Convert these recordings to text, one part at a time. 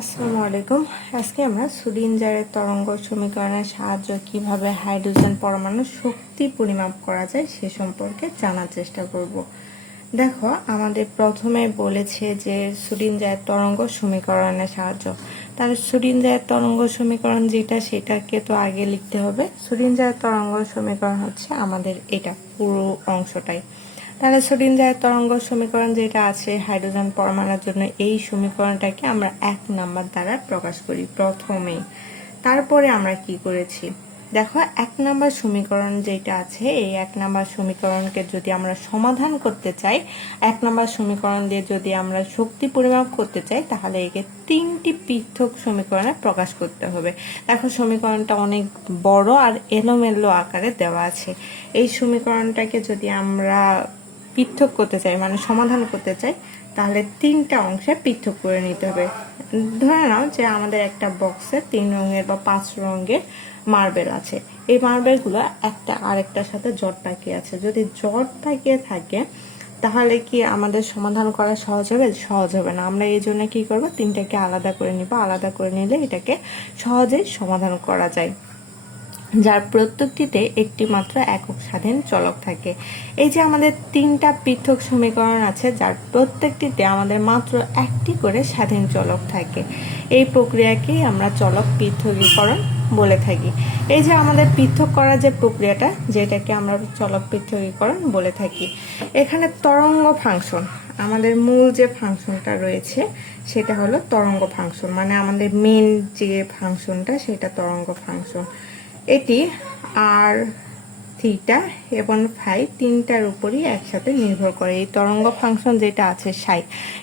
আসসালামু আলাইকুম। আজকে আমরা শ্রোডিঞ্জারের তরঙ্গ সমীকরণের সাহায্যে কিভাবে হাইড্রোজেন পরমাণুর শক্তি পরিমাপ করা যায় সে সম্পর্কে জানার চেষ্টা করব। দেখো, আমাদের প্রথমে বলেছে যে শ্রোডিঞ্জারের তরঙ্গ সমীকরণের সাহায্য। তাহলে শ্রোডিঞ্জারের তরঙ্গ সমীকরণ যেটা সেটাকে তো আগে লিখতে হবে। শ্রোডিঞ্জারের তরঙ্গ সমীকরণ হচ্ছে আমাদের এটা পুরো অংশটাই। তাহলে শ্রোডিঞ্জারের তরঙ্গ সমীকরণ যেটা আছে হাইড্রোজেন পরমাণুর জন্য, এই সমীকরণটাকে আমরা 1 নাম্বার দ্বারা প্রকাশ করি প্রথমেই। তারপরে আমরা কি করেছি দেখো, 1 নাম্বার সমীকরণ যেটা আছে এই 1 নাম্বার সমীকরণকে যদি আমরা সমাধান করতে চাই, 1 নাম্বার সমীকরণ দিয়ে যদি আমরা শক্তি পরিমাপ করতে চাই, তাহলে একে 3টি পৃথক সমীকরণে প্রকাশ করতে হবে। দেখো, সমীকরণটা অনেক বড় আর এলোমেলো আকারে দেওয়া আছে। এই সমীকরণটাকে যদি আমরা পৃথক করতে চাই, মানে সমাধান করতে চাই, তাহলে 3টা অংশে পৃথক করে নিতে হবে। ধরে নাও যে আমাদের একটা বক্সে 3 রঙের বা 5 রঙের মার্বেল আছে। এই মার্বেলগুলো একটা আরেকটার সাথে জট পাকিয়ে আছে। যদি জট পাকিয়ে থাকে তাহলে কি আমাদের সমাধান করা সহজ হবে? সহজ হবে না। আমরা এই জন্য কি করব, 3টাকে আলাদা করে নিব। আলাদা করে নিলে এটাকে সহজেই সমাধান করা যায়, যার প্রত্যেকটিতে একটি মাত্র একক স্বাধীন চলক থাকে। এই যে আমাদের 3টা পৃথক সমীকরণ আছে, যার প্রত্যেকটিতে আমাদের মাত্র একটি করে স্বাধীন চলক থাকে। এই প্রক্রিয়াকেই আমরা চলক পৃথকীকরণ বলে থাকি। এই যে আমাদের পৃথক করার যে প্রক্রিয়াটা, যেটাকে আমরা চলক পৃথকীকরণ বলে থাকি। এখানে তরঙ্গ ফাংশন, আমাদের মূল যে ফাংশনটা রয়েছে সেটা হলো তরঙ্গ ফাংশন, মানে আমাদের মেন যে ফাংশনটা সেটা তরঙ্গ ফাংশন। এটি আর, থিটা এবং ফাই 3টার উপরই একসাথে নির্ভর করে। এই তরঙ্গ ফাংশন যেটা আছে সাই,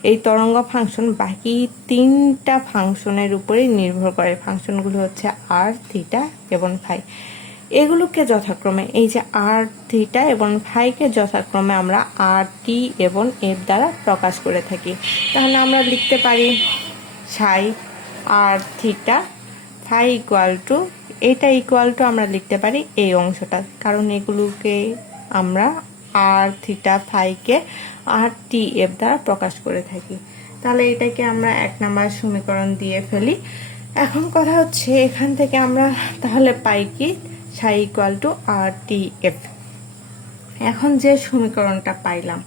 এই তরঙ্গ ফাংশন বাকি 3টা ফাংশনের উপরেই নির্ভর করে। ফাংশনগুলো হচ্ছে আর, থিটা এবং ফাই। এগুলোকে যথাক্রমে, এই যে আর, থিটা এবং ফাইকে যথাক্রমে আমরা আর, টি এবং এফ দ্বারা প্রকাশ করে থাকি। তাহলে আমরা লিখতে পারি সাই আর থিটা ফাই ইকুয়াল টু, এটা ইকুয়াল টু আমরা লিখতে পারি এই অংশটা, কারণ এগুলোকে আমরা আর, থিটা, ফাইকে আর, টি, এফ দ্বারা প্রকাশ করে থাকি। তাহলে এটাকে আমরা 1 নাম্বার সমীকরণ দিয়ে ফেলি। এখন কথা হচ্ছে এখান থেকে আমরা তাহলে পাই কি, psi equal to R, T, F. এখন যে সমীকরণটা পাইলাম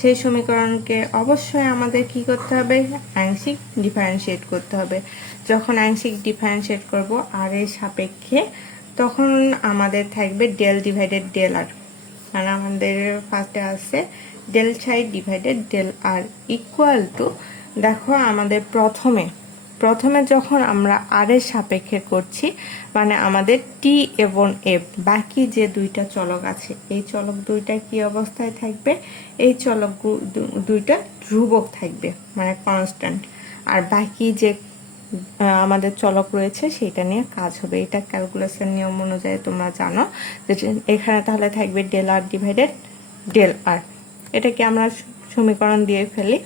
সেই সমীকরণকে অবশ্যই আমাদের কি করতে হবে, আংশিক ডিফারেন্সিয়েট করতে হবে। যখন আংশিক ডিফারেন্সিয়েট করব আর এর সাপেক্ষে, তখন আমাদের থাকবে ডেল ডিভাইডেড ডেল আর, মানে আমাদের ফার্স্টে আছে del psi divided del R equal to, দেখো আমাদের প্রথমে যখন আমরা আর এর সাপেক্ষে করছি, মানে আমাদের টি এবং এফ, বাকি যে 2টা চলক আছে এই চলক 2টা কি অবস্থায় থাকবে, এই চলক 2টা ধ্রুবক থাকবে, মানে কনস্ট্যান্ট। আর বাকি যে আমাদের চলক রয়েছে সেটা নিয়ে কাজ হবে। এটা ক্যালকুলাসের নিয়ম অনুযায়ী তোমরা জানো যে এখানে তাহলে থাকবে ডেল আর ডিভাইডেড ডেল আর। এটাকে আমরা সমীকরণ দিয়ে ফেলি।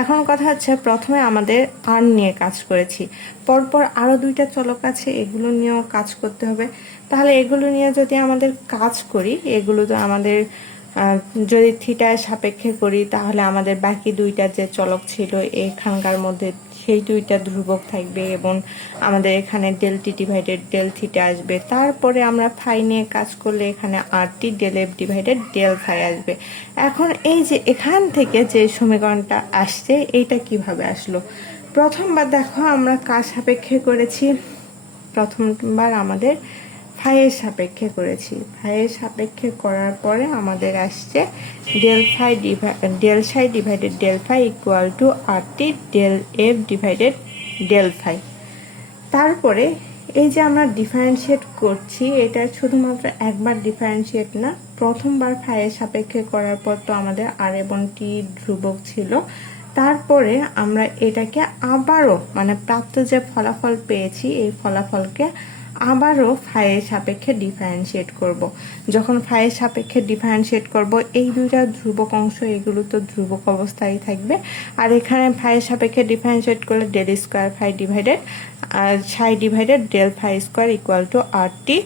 এখন কথা হচ্ছে প্রথমে আমাদের আর নিয়ে কাজ করেছি, পরপর আরো 2টা চলক আছে, এগুলো নিয়েও কাজ করতে হবে। তাহলে এগুলো নিয়ে যদি আমাদের কাজ করি, এগুলো তো আমাদের যদি থিটার সাপেক্ষে করি, তাহলে আমাদের বাকি 2টা যে চলক ছিল এখানকার মধ্যে সেই 2টা ধ্রুবক থাকবে এবং আমাদের এখানে ডেল টি ডিভাইডেড ডেল থিটা আসবে। তারপরে আমরা ফাই নিয়ে কাজ করলে এখানে আর টি del F divided del phi আসবে। এখন এই যে এখান থেকে যে সমীকরণটা আসছে এইটা কিভাবে আসলো? প্রথমবার দেখো আমরা কার সাপেক্ষে করেছি, প্রথমবার আমাদের ফাইয়ের সাপেক্ষে করেছি। ফাইয়ের সাপেক্ষে করার পরে আমাদের আসছে del psi divided del phi equal to R T del F divided del phi. তারপরে এই যে আমরা ডিফারেন্সিয়েট করছি, এটা শুধুমাত্র একবার ডিফারেন্সিয়েট না, প্রথমবার ফাইয়ের সাপেক্ষে করার পর তো আমাদের আর এবং টি ধ্রুবক ছিল। তারপরে আমরা এটাকে আবারও, মানে প্রাপ্ত যে ফলাফল পেয়েছি এই ফলাফলকে আবারও ফাইয়ের সাপেক্ষে ডিফারেন্সিয়েট করব। যখন ফাইয়ের সাপেক্ষে ডিফারেন্সিয়েট করব, এই 2টা ধ্রুবক অংশ এগুলো তো ধ্রুবক অবস্থায় থাকবে। আর এখানে ফাইয়ের সাপেক্ষে ডিফারেন্সিয়েট করলে del square phi divided R psi divided del phi square equal to R T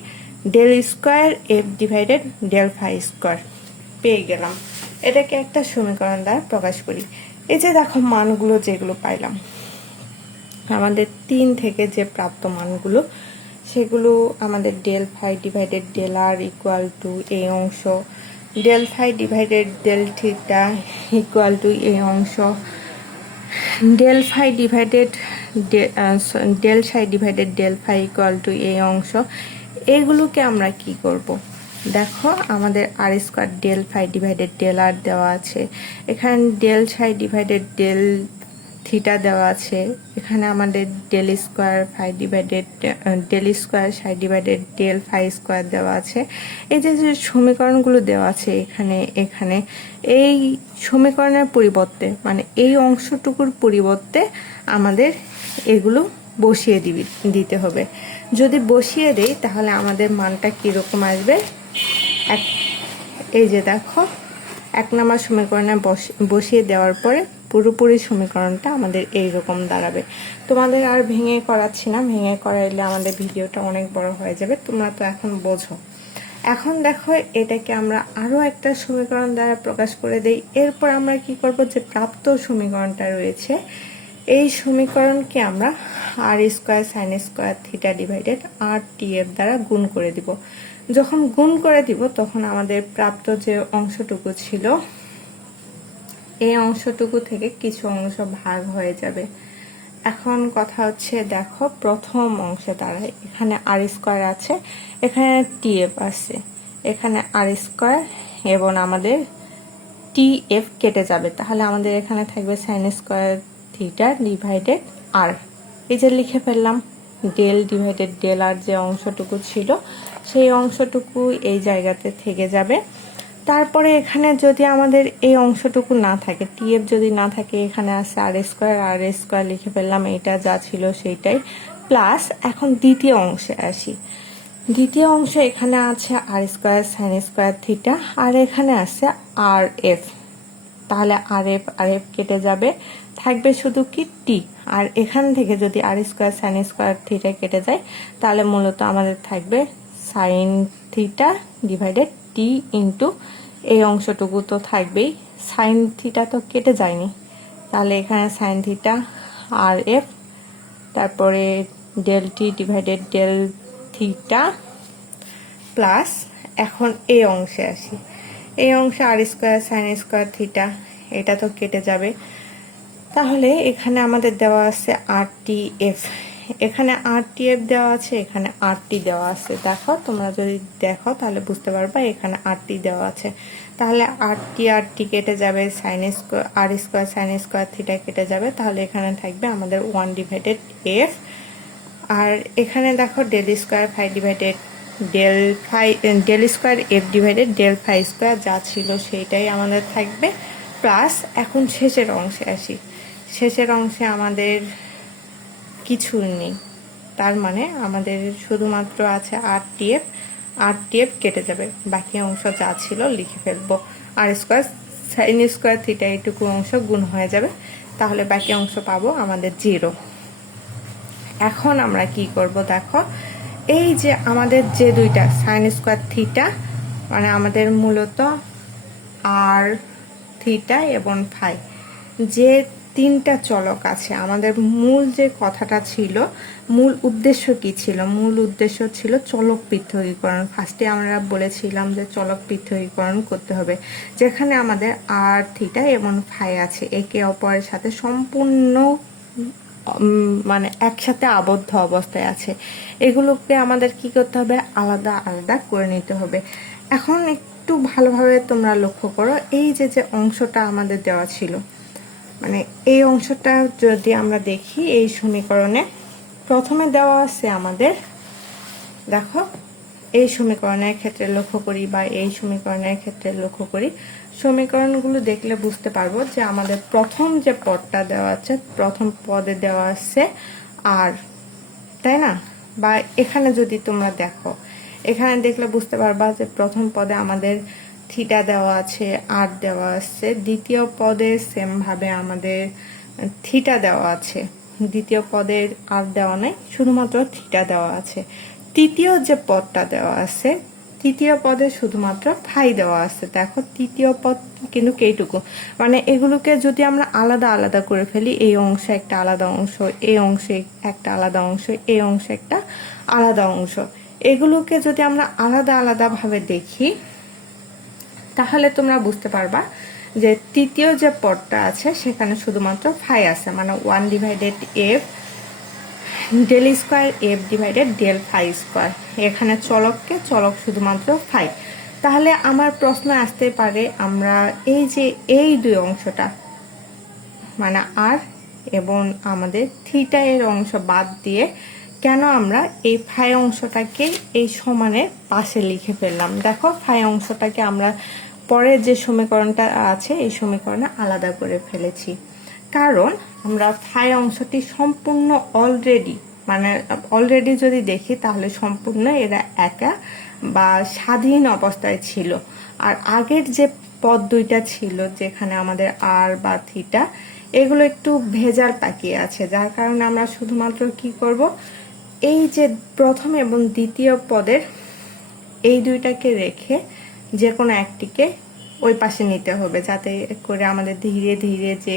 del square F divided del phi square পেয়ে গেলাম। এটাকে একটা সমীকরণ দ্বারা প্রকাশ করি। এই যে দেখো মানগুলো যেগুলো পাইলাম, আমাদের 3 থেকে যে প্রাপ্ত মানগুলো সেগুলো আমাদের del phi divided del R equal to এই অংশ, del phi divided del theta equal to এই অংশ, del phi divided del psi divided del phi equal to এই অংশ। এগুলোকে আমরা কি করব? দেখো আমাদের r square del phi divided del r দেওয়া আছে, এখানে del psi divided del theta দেওয়া আছে, এখানে আমাদের del square phi divided del square psi divided del phi square দেওয়া আছে। এই যে যে সমীকরণগুলো দেওয়া আছে এখানে এই সমীকরণের পরিবর্তে মানে এই অংশটুকুর পরিবর্তে আমাদের এগুলো বসিয়ে দিতে হবে। যদি বসিয়ে দেই তাহলে আমাদের মানটা কীরকম আসবে? এই যে দেখো 1 নম্বর সমীকরণে বসিয়ে দেওয়ার পরে পুরোপুরি সমীকরণটা আমাদের এইরকম দাঁড়াবে। তোমাদের আর ভেঙে করাচ্ছি না, ভেঙে করাইলে আমাদের ভিডিওটা অনেক বড় হয়ে যাবে, তোমরা তো এখন বোঝো। এখন দেখো এটাকে আমরা আরও একটা সমীকরণ দ্বারা প্রকাশ করে দেই। এরপর আমরা কি করব? যে প্রাপ্ত সমীকরণটা রয়েছে এই সমীকরণকে আমরা r square sine square theta divided r টি এফ দ্বারা গুণ করে দিব। যখন গুণ করে দিব তখন আমাদের প্রাপ্ত যে অংশটুকু ছিল এই অংশটুকু থেকে কিছু অংশ ভাগ হয়ে যাবে। এখন কথা হচ্ছে দেখো প্রথম অংশে দাঁড়ায় এখানে আর স্কোয়ার আছে, এখানে টি এফ আছে, এখানে আর স্কোয়ার এবং আমাদের টি এফ কেটে যাবে, তাহলে আমাদের এখানে থাকবে সাইন স্কোয়ার থিটা ডিভাইডেড আর। এই যে লিখে ফেললাম ডেল ডিভাইডেড ডেল আর যে অংশটুকু ছিল সেই অংশটুকু এই জায়গাতে থেকে যাবে। তারপরে এখানে যদি আমাদের এই অংশটুকু না থাকে, টিএফ যদি না থাকে, এখানে আছে আর স্কোয়ার লিখে ফেললাম, এটা যা ছিল সেইটাই প্লাস। এখন দ্বিতীয় অংশে আসি। দ্বিতীয় অংশে এখানে আছে আর স্কোয়ার সাইন স্কোয়ার থিটা আর এখানে আছে আর এফ, তাহলে আর এফ কেটে যাবে, থাকবে শুধু কি টি। আর এখান থেকে যদি আর স্কোয়ার সাইন স্কোয়ার থিটা কেটে যায় তাহলে মূলত আমাদের থাকবে সাইন থিটা ডিভাইডেড টি ইন্টু এই অংশটুকু তো থাকবেই, সাইন থিটা তো কেটে যায়নি, তাহলে এখানে সাইন থিটা আর এফ, তারপরে ডেল টি ডিভাইডেড ডেল থিটা প্লাস। এখন এই অংশে আসি, এই অংশে R square sine square theta এটা তো কেটে যাবে, তাহলে এখানে আমাদের দেওয়া আছে আর টি এফ, এখানে আর টি এফ দেওয়া আছে, এখানে আর টি দেওয়া আছে। দেখো তোমরা যদি দেখো তাহলে বুঝতে পারবা এখানে আর টি দেওয়া আছে, তাহলে আর টি কেটে যাবে, সাইন স্কোয়ার আর স্কোয়ার সাইন স্কোয়ার থিটা কেটে যাবে, তাহলে এখানে থাকবে আমাদের 1 ডিভাইডেড এফ। আর এখানে দেখো del square phi divided del square F divided del phi square যা ছিল সেইটাই আমাদের থাকবে প্লাস। এখন শেষের অংশে আসি, শেষের অংশে আমাদের কিছু নেই, তার মানে আমাদের শুধুমাত্র আছে আর টি এফ কেটে যাবে, বাকি অংশ যা ছিল লিখে ফেলবো। আর স্কোয়ার সাইন স্কোয়ার থিটা এইটুকু অংশ গুণ হয়ে যাবে, তাহলে বাকি অংশ পাবো আমাদের 0। এখন আমরা কি করব? দেখো এই যে আমাদের যে দুইটা সাইন স্কোয়ার থিটা মানে আমাদের মূলত আর থিটা এবং ফাই যে 3টা চলক আছে, আমাদের মূল যে কথাটা ছিল, মূল উদ্দেশ্য কি ছিল? মূল উদ্দেশ্য ছিল চলক পৃথকীকরণ। ফার্স্টে আমরা বলেছিলাম যে চলক পৃথকীকরণ করতে হবে, যেখানে আমাদের আর থিটা এবং ফাই আছে একে অপরের সাথে সম্পূর্ণ মানে একসাথে আবদ্ধ অবস্থায় আছে, এগুলোকে আমাদের কি করতে হবে? আলাদা আলাদা করে নিতে হবে। এখন একটু ভালোভাবে তোমরা লক্ষ্য করো, এই যে যে অংশটা আমাদের দেওয়া ছিল, মানে এই অংশটা যদি আমরা দেখি এই সমীকরণে প্রথমে দেওয়া আছে আমাদের, দেখো এই সমীকরণের ক্ষেত্রে লক্ষ্য করি বা এই সমীকরণের ক্ষেত্রে লক্ষ্য করি, সমীকরণগুলো দেখলে বুঝতে পারবো যে আমাদের প্রথম যে পদটা দেওয়া আছে, প্রথম পদে দেওয়া আছে আর, তাই না? বা এখানে যদি তোমরা দেখো, এখানে দেখলে বুঝতে পারবা যে প্রথম পদে আমাদের থিটা দেওয়া আছে, আর দেওয়া আছে, দ্বিতীয় পদে সেম ভাবে আমাদের থিটা দেওয়া আছে, দ্বিতীয় পদের আর দেওয়া নাই, শুধুমাত্র থিটা দেওয়া আছে। তৃতীয় যে পদটা দেওয়া আছে তৃতীয় পদে শুধুমাত্র ফাই দেওয়া আছে। দেখো তৃতীয় পদ কিন্তু এইটুকু, মানে এগুলোকে যদি আমরা আলাদা আলাদা করে ফেলি, এই অংশে একটা আলাদা অংশ, এই অংশে একটা আলাদা অংশ, এই অংশে একটা আলাদা অংশ, এগুলোকে যদি আমরা আলাদা আলাদা ভাবে দেখি তাহলে তোমরা বুঝতে পারবা যে তৃতীয় যে পদটা আছে সেখানে শুধুমাত্র ফাই আছে, মানে 1/f del square F divided del phi square. এখানে চলককে চলক শুধুমাত্র ফাই। তাহলে আমার প্রশ্ন আসতে পারে, আমরা এই যে এই দুই অংশটা মানে আর এবং আমাদের থিটা এর অংশ বাদ দিয়ে কেন আমরা এই ফাই অংশটাকে এই সমানের পাশে লিখে ফেললাম। দেখো ফাই অংশটাকে আমরা পরে যে সমীকরণটা আছে এই সমীকরণে আলাদা করে ফেলেছি, কারণ আমরা ফাই অংশটি সম্পূর্ণ অলরেডি যদি দেখি তাহলে সম্পূর্ণ এরা একা বা স্বাধীন অবস্থায় ছিল। আর আগের যে পদ দুইটা ছিল যেখানে আমাদের আর বা থিটা, এগুলো একটু ভেজাল পাকিয়ে আছে, যার কারণে আমরা শুধুমাত্র কি করব, এই যে প্রথম এবং দ্বিতীয় পদের এই দুইটাকে রেখে যে কোনো একটিকে ওই পাশে নিতে হবে, যাতে করে আমাদের ধীরে ধীরে যে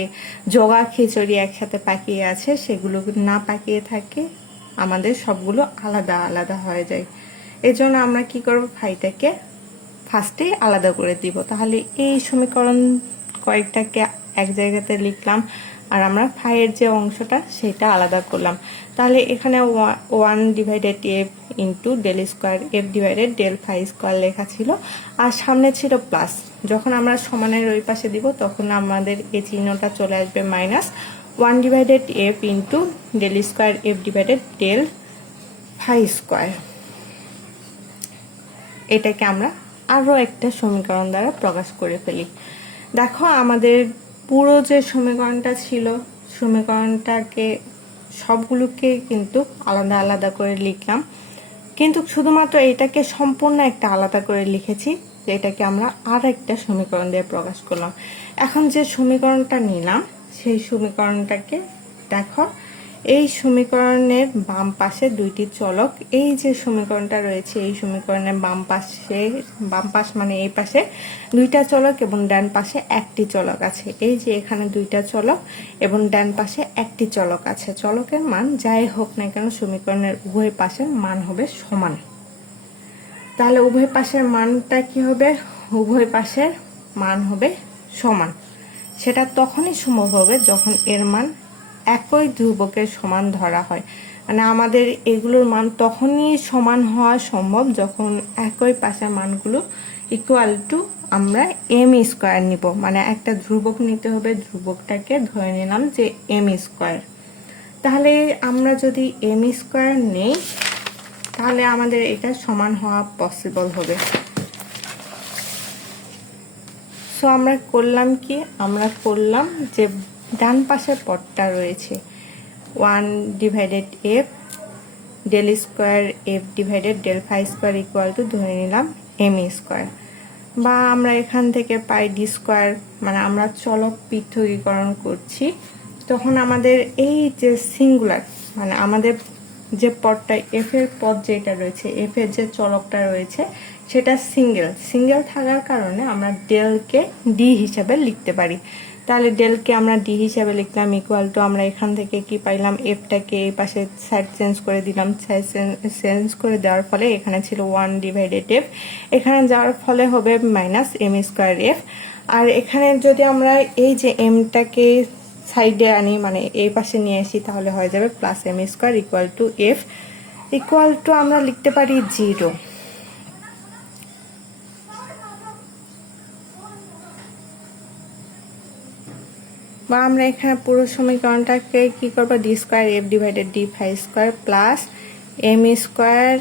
জগা খিচুড়ি একসাথে পাকিয়ে আছে সেগুলো না পাকিয়ে থাকে, আমাদের সবগুলো আলাদা আলাদা হয়ে যায়। এজন্য আমরা কি করব, ফাইটাকে ফার্স্টে আলাদা করে দিব। তাহলে এই সমীকরণ কয়েকটাকে এক জায়গাতে লিখলাম আর আমরা ফাইয়ের যে অংশটা সেটা আলাদা করলাম। তাহলে এখানে 1/f into del square F divided del phi square লেখা ছিল, আর সামনে ছিল প্লাস। যখন আমরা সমানের ওই পাশে দিব তখন আমাদের এই চিহ্নটা চলে আসবে minus 1/f into del square F divided del phi square. এটাকে আমরা আরও একটা সমীকরণ দ্বারা প্রকাশ করে ফেলি। দেখো আমাদের পুরো যে সমীকরণটা ছিল, সমীকরণটাকে সবগুলোকে কিন্তু আলাদা আলাদা করে লিখলাম, কিন্তু শুধুমাত্র এটাকে সম্পূর্ণ একটা আলাদা করে লিখেছি, এটাকে আমরা আর একটা সমীকরণ দিয়ে প্রকাশ করলাম। এখন যে সমীকরণটা নিলাম সেই সমীকরণটাকে দেখো, এই সমীকরণের বাম পাশে দুইটি চলক, এই যে সমীকরণটা রয়েছে এই সমীকরণের বাম পাশ মানে এই পাশে দুইটা চলক এবং ডান পাশে একটি চলক আছে। এই যে এখানে দুইটা চলক এবং ডান পাশে একটি চলক আছে। চলকের মান যাই হোক না কেন সমীকরণের উভয় পাশের মান হবে সমান। তাহলে উভয় পাশের মানটা কি হবে, উভয় পাশের মান হবে সমান। সেটা তখনই সম্ভব হবে যখন এর মান একই ধ্রুবকের সমান ধরা হয়, মানে আমাদের এগুলোর মান তখনই সমান হওয়া সম্ভব যখন একই পাশের মানগুলো ইকুয়াল টু আমরা এম স্কোয়ার নিব, মানে একটা ধ্রুবক নিতে হবে, ধ্রুবকটাকে ধরে নিলাম যে এম স্কোয়ার। তাহলে আমরা যদি এম স্কোয়ার নেই তাহলে আমাদের এটা সমান হওয়া পসিবল হবে। সো আমরা করলাম কি, আমরা করলাম যে ডান পাশের পদটা রয়েছে 1/f del square F divided del phi square equal to ধরে নিলাম এম স্কোয়ার, বা আমরা এখান থেকে পাই ডি স্কোয়ার, মানে আমরা চলক পৃথকীকরণ করছি তখন আমাদের এই যে সিঙ্গুলার মানে আমাদের যে পদটা এফ এর পদ যেটা রয়েছে, এফ এর যে চলকটা রয়েছে সেটা সিঙ্গেল থাকার কারণে আমরা ডেলকে ডি হিসাবে লিখতে পারি। তাহলে ডেলকে আমরা ডি হিসাবে লিখলাম ইকুয়াল টু আমরা এখান থেকে কি পাইলাম, এফটাকে এই পাশে সাইড চেঞ্জ করে দিলাম, সাইড চেঞ্জ করে দেওয়ার ফলে এখানে ছিল 1/f, এখানে যাওয়ার ফলে হবে মাইনাস এম স্কোয়ার এফ। আর এখানে যদি আমরা এই যে এমটাকে সাইডে আনি মানে এই পাশে নিয়ে আসি তাহলে হয়ে যাবে plus M square equal to F equal to আমরা লিখতে পারি 0। বা আমরা এখানে পুরো সমীকরণটাকে কি করবো, D square F divided D phi square plus M square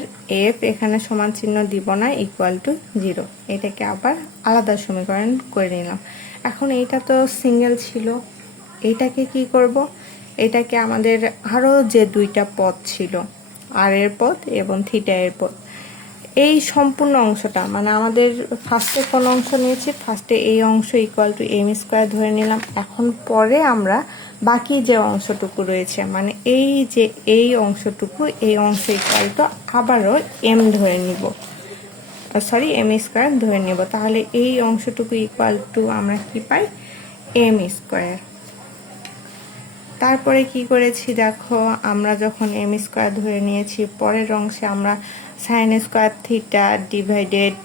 F, এখানে সমান চিহ্ন দিব না, ইকুয়াল টু 0। এটাকে আবার আলাদা সমীকরণ করে নিলাম। এখন এইটা তো সিঙ্গেল ছিল, এইটাকে কি করব, এটাকে আমাদের আরও যে দুইটা পদ ছিল আর এর পদ এবং থিটা এর পদ, এই সম্পূর্ণ অংশটা মানে আমাদের ফার্স্টে কোন অংশ নিয়েছি, ফার্স্টে এই অংশ ইকুয়াল টু এম স্কোয়ার ধরে নিলাম। এখন পরে আমরা বাকি যে অংশটুকু রয়েছে মানে এই যে এই অংশটুকু, এই অংশ ইকুয়াল টু আবারও এম ধরে নিব। সরি এম স্কোয়ার ধরে নেব। তাহলে এই অংশটুকু ইকুয়াল টু আমরা কি পাই, এম স্কোয়ার। তারপরে কি করেছি দেখো, আমরা যখন এম স্কোয়ার ধরে নিয়েছি, পরের অংশে আমরা sign square theta divided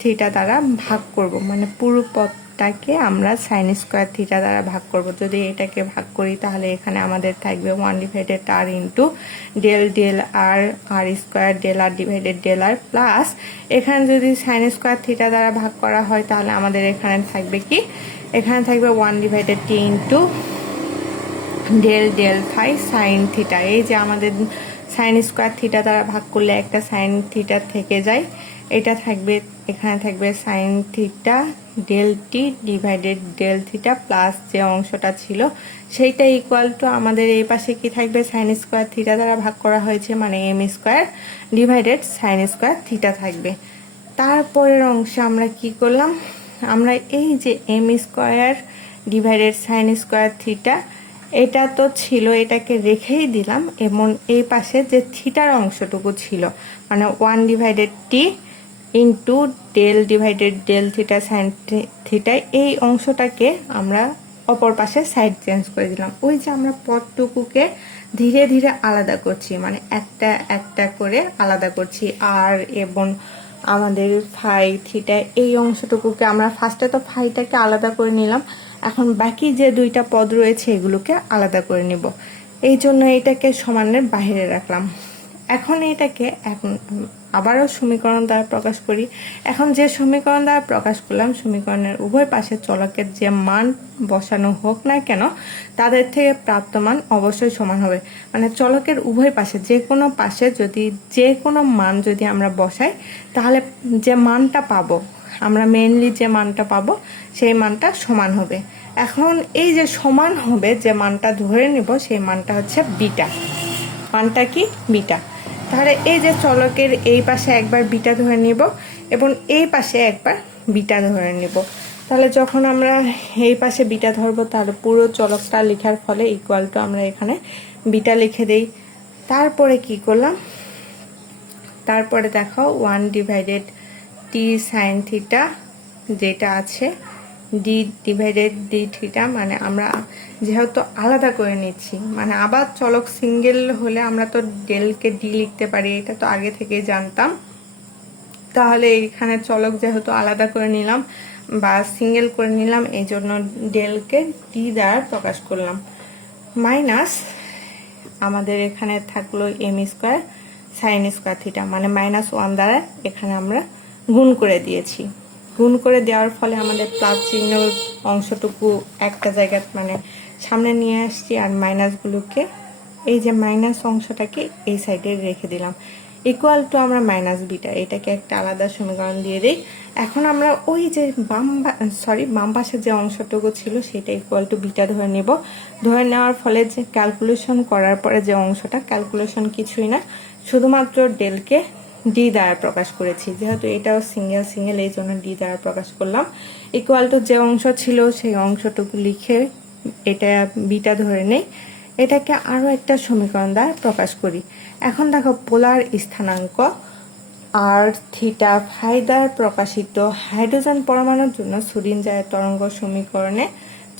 theta দ্বারা ভাগ করব, মানে পুরো পদটাকে আমরা সাইন স্কোয়ার থিটা দ্বারা ভাগ করব। যদি এটাকে ভাগ করি তাহলে এখানে আমাদের থাকবে 1/r ইন্টু ডেল ডেল আর আর স্কোয়ার ডেল আর ডিভাইডেড ডেল আর, প্লাস এখানে যদি সাইন স্কোয়ার থিটা দ্বারা ভাগ করা হয় তাহলে আমাদের এখানে থাকবে কি, এখানে থাকবে 1/t into del del phi sine theta. এই যে আমাদের সাইন স্কোয়ার থিটা দ্বারা ভাগ করলে একটা সাইন থিটা থেকে যায়, এটা থাকবে, এখানে থাকবে সাইন থিটা ডেল টি ডিভাইডেড ডেল থিটা, প্লাস যে অংশটা ছিল সেইটা ইকুয়াল টু আমাদের এই পাশে কি থাকবে, সাইন স্কোয়ার থিটা দ্বারা ভাগ করা হয়েছে মানে M square divided sine square theta থাকবে। তারপরের অংশে আমরা কি করলাম, আমরা এই যে M square divided sine square theta এটা তো ছিল, এটাকে রেখেই দিলাম, এবং এই পাশে যে থিটার অংশটুকু ছিল মানে 1/t into del divided del theta sine theta, এই অংশটাকে আমরা অপর পাশে সাইড চেঞ্জ করে দিলাম। ওই যে আমরা পদটুকুকে ধীরে ধীরে আলাদা করছি, মানে একটা একটা করে আলাদা করছি, আর এবং আমাদের ফাই থিটা এই অংশটুকুকে আমরা ফার্স্টে তো ফাইটাকে আলাদা করে নিলাম, এখন বাকি যে দুইটা পদ রয়েছে এগুলোকে আলাদা করে নিব, এই জন্য এটাকে সমানের বাইরে রাখলাম। এখন এটাকে এখন আবারও সমীকরণ দ্বারা প্রকাশ করি। এখন যে সমীকরণ দ্বারা প্রকাশ করলাম, সমীকরণের উভয় পাশে চলকের যে মান বসানো হোক না কেন তাদের থেকে প্রাপ্ত মান অবশ্যই সমান হবে, মানে চলকের উভয় পাশে যে কোনো পাশে যদি যে কোনো মান যদি আমরা বসাই তাহলে যে মানটা পাবো, আমরা মেইনলি যে মানটা পাবো সেই মানটা সমান হবে। এখন এই যে সমান হবে যে মানটা ধরে নিব সেই মানটা হচ্ছে বিটা, মানটা কি বিটা। তাহলে এই যে চলকের এই পাশে একবার বিটা ধরে নিব এবং এই পাশে একবার বিটা ধরে নিব। তাহলে যখন আমরা এই পাশে বিটা ধরবো তাহলে পুরো চলকটা লেখার ফলে ইকুয়াল টু আমরা এখানে বিটা লিখে দেই। তারপরে কি করলাম, তারপরে দেখো 1/t সাইন থিটা যেটা আছে ডি ডিভাইডেড ডি থিটা, মানে আমরা যেহেতু আলাদা করে নিচ্ছি, মানে আবার চলক সিঙ্গেল হলে আমরা তো ডেলকে ডি লিখতে পারি, এটা তো আগে থেকেই জানতাম। তাহলে এইখানে চলক যেহেতু আলাদা করে নিলাম বা সিঙ্গেল করে নিলাম, এই জন্য ডেলকে ডি দ্বারা প্রকাশ করলাম, মাইনাস আমাদের এখানে থাকলো M square sine square theta, মানে -1 দ্বারা এখানে আমরা গুণ করে দিয়েছি। গুণ করে দেওয়ার ফলে আমাদের প্লাস চিহ্ন অংশটুকু একটা জায়গায় মানে সামনে নিয়ে আসছি, আর মাইনাসগুলোকে এই যে মাইনাস অংশটাকে এই সাইডে রেখে দিলাম, ইকুয়াল টু আমরা মাইনাস বিটা, এটাকে একটা আলাদা সমীকরণ দিয়ে দিই। এখন আমরা ওই যে বাম পাশে যে অংশটুকু ছিল সেটা ইকুয়াল টু বিটা ধরে নেব। ধরে নেওয়ার ফলে যে ক্যালকুলেশন করার পরে যে অংশটা, ক্যালকুলেশন কিছুই না, শুধুমাত্র ডেলকে ডি দ্বারা প্রকাশ করেছি, যেহেতু এটাও সিঙ্গেল সিঙ্গেল এই জন্য ডি দ্বারা প্রকাশ করলাম। ইকুয়াল টু যে অংশ ছিল সেই অংশটুকু লিখে এটা বিটা ধরে নেই, এটাকে আরো একটা সমীকরণ দ্বারা প্রকাশ করি। এখন দেখো পোলার স্থানাঙ্ক আর থিটা ফাই দ্বারা প্রকাশিত হাইড্রোজেন পরমাণুর জন্য শ্রোডিঞ্জারের তরঙ্গ সমীকরণে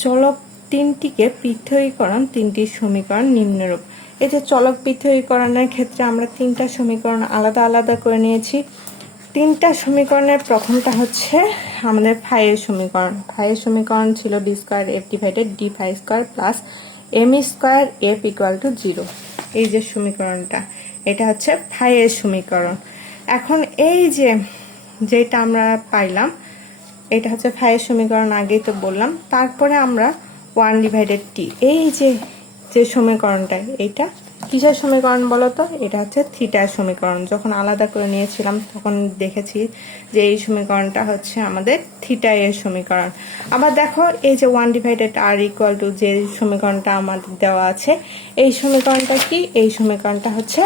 চলক তিনটিকে পৃথকীকরণ তিনটি সমীকরণ নিম্নরূপ। এই যে চলক পৃথকীকরণের ক্ষেত্রে আমরা তিনটা সমীকরণ আলাদা আলাদা করে নিয়েছি। তিনটা সমীকরণের প্রথমটা হচ্ছে আমাদের ফাইয়ের সমীকরণ। ফাইয়ের সমীকরণ ছিল D square F divided D phi square plus M square F equal to 0। এই যে সমীকরণটা, এটা হচ্ছে ফাইয়ের সমীকরণ। এখন এই যে যেটা আমরা পাইলাম এটা হচ্ছে ফাইয়ের সমীকরণ, আগেই তো বললাম। তারপরে আমরা 1/t এই যে সমীকরণটা, এটা কিসের সমীকরণ বলতো, এটা হচ্ছে থিটার সমীকরণ। যখন আলাদা করে নিয়েছিলাম তখন দেখেছি যে এই সমীকরণটা হচ্ছে আমাদের থিটা এর সমীকরণ। আবার দেখো এই যে 1/r ইকুয়াল টু যে সমীকরণটা আমাদের দেওয়া আছে, এই সমীকরণটা কি, এই সমীকরণটা হচ্ছে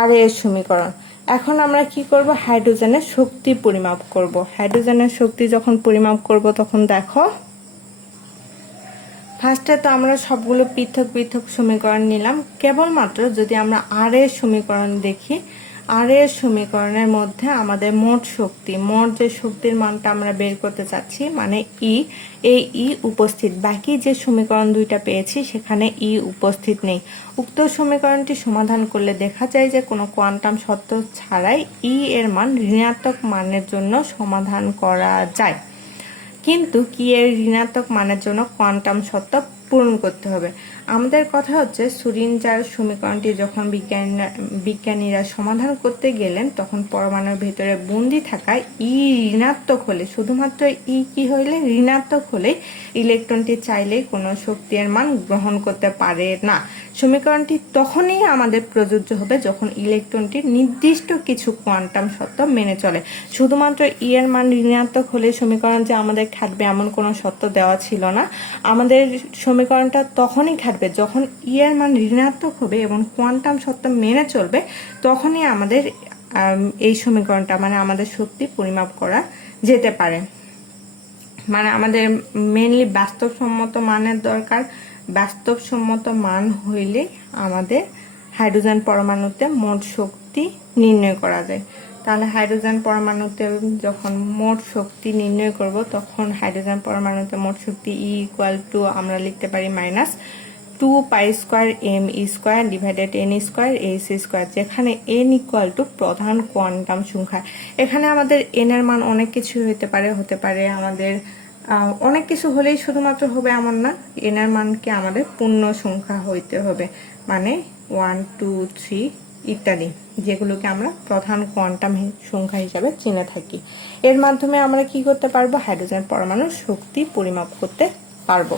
আর এর সমীকরণ। এখন আমরা কি করব, হাইড্রোজেনের শক্তি পরিমাপ করব। হাইড্রোজেনের শক্তি যখন পরিমাপ করব তখন দেখো ফার্স্টে তো আমরা সবগুলো পৃথক পৃথক সমীকরণ নিলাম, কেবলমাত্র যদি আমরা আর এর সমীকরণ দেখি, আর এর সমীকরণের মধ্যে আমাদের মোট যে শক্তির মানটা আমরা বের করতে চাচ্ছি মানে ই, এই ই উপস্থিত। বাকি যে সমীকরণ দুইটা পেয়েছি সেখানে ই উপস্থিত নেই। উক্ত সমীকরণটি সমাধান করলে দেখা যায় যে কোনো কোয়ান্টাম শর্ত ছাড়াই ই এর মান ঋণাত্মক মানের জন্য সমাধান করা যায়। কিন্তু কি এর ঋণাত্মক মানের জন্য কোয়ান্টাম শর্ত পূরণ করতে হবে। আমাদের কথা হচ্ছে শ্রোডিঞ্জার সমীকরণটি যখন বিজ্ঞানীরা সমাধান করতে গেলেন তখন পরমাণুর ভেতরে বন্দি থাকায় ই ঋণাত্মক হলে, শুধুমাত্র ই কি হইলে ঋণাত্মক হলে ইলেকট্রনটি চাইলেই কোনো শক্তির মান গ্রহণ করতে পারে না। সমীকরণটি তখনই আমাদের প্রযোজ্য হবে যখন ইলেকট্রনটি নির্দিষ্ট কিছু কোয়ান্টাম শর্ত মেনে চলে। শুধুমাত্র ই এর মান ঋণাত্মক হলে সমীকরণ যে আমাদের খাটবে এমন কোনো শর্ত দেওয়া ছিল না। আমাদের সমীকরণটা তখনই খাটবে যখন ই এর মান ঋণাত্মক হবে এবং কোয়ান্টাম শর্ত মেনে চলবে, তখনই আমাদের এই সমীকরণটা মানে আমাদের শক্তি পরিমাপ করা যেতে পারে। মানে আমাদের মেইনলি বাস্তবসম্মত মানের দরকার। বাস্তবসম্মত মান হইলে আমাদের হাইড্রোজেন পরমাণুতে মোট শক্তি নির্ণয় করা যায়। তাহলে হাইড্রোজেন পরমাণুতে যখন মোট শক্তি নির্ণয় করব তখন হাইড্রোজেন পরমাণুতে মোট শক্তি ই ইকুয়াল টু আমরা লিখতে পারি -2π2m² ডিভাইডেড n² h², যেখানে n ইকুয়াল টু প্রধান কোয়ান্টাম সংখ্যা। এখানে আমাদের n এর মান অনেক কিছু হতে পারে আমাদের অনেক কিছু হলেই শুধুমাত্র হবে এমন না, n এর মানকে আমাদের পূর্ণ সংখ্যা হইতে হবে, মানে 1 2 3 ইত্যাদি, যেগুলোকে আমরা প্রধান কোয়ান্টাম সংখ্যা হিসাবে চিনে থাকি। এর মাধ্যমে আমরা কি করতে পারবো? হাইড্রোজেন পরমাণুর শক্তি পরিমাপ করতে পারবো।